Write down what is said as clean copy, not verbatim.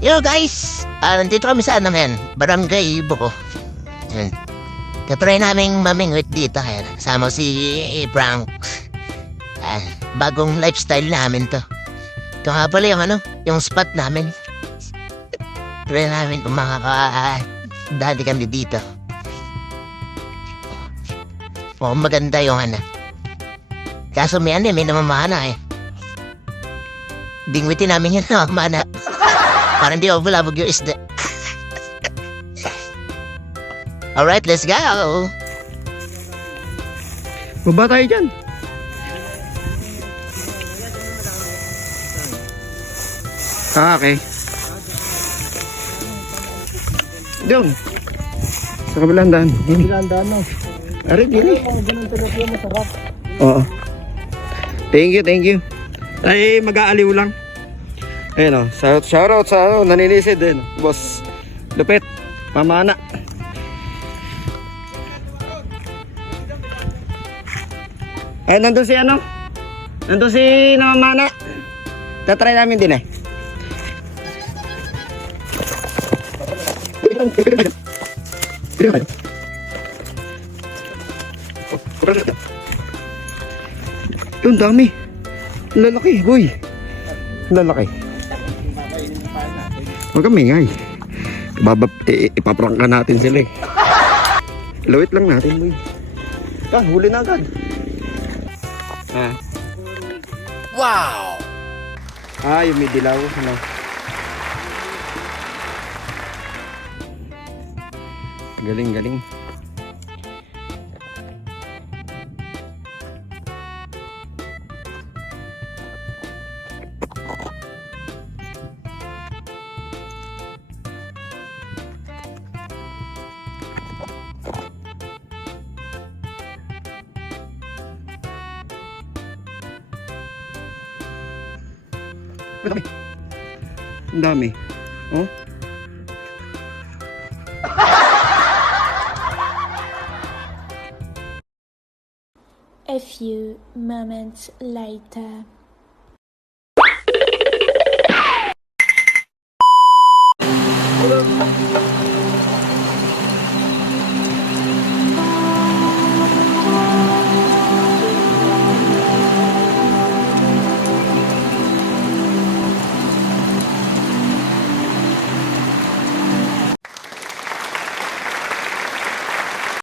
Yo guys, nandito kami sa Barangay Buko. Yan. Katry naming mamingwit dito. Yan. Sama si Frank. Bagong lifestyle namin to. Ito nga pala yung spot namin. Try namin kung makakadali kami dito. Mukhang maganda yung Kaso may namamana eh. Dingwitin namin yan namamana. Parang di ako bulabog yung isda. Alright, let's go! Baba tayo dyan. Okay. Doon. Sa kabilang daan. Kabilang daan, no? Aray, dili. Ganun talaga yung masarap. Oo. Thank you. Ay, mag-aaliw lang. Ayun o, shoutout sa naninisid din. Boss Lupit, Mamana. Ay, nandun si Nandun si Mamana. Tatry namin din eh. Yung dami. Lalaki, boy. Lalaki. Huwag kang mingay. Ipaprangka natin sila eh. Lawit lang natin, boy. Huli na agad. Wow! Yung may dilaw. Galing. Ang dami. Oh. A few moments later.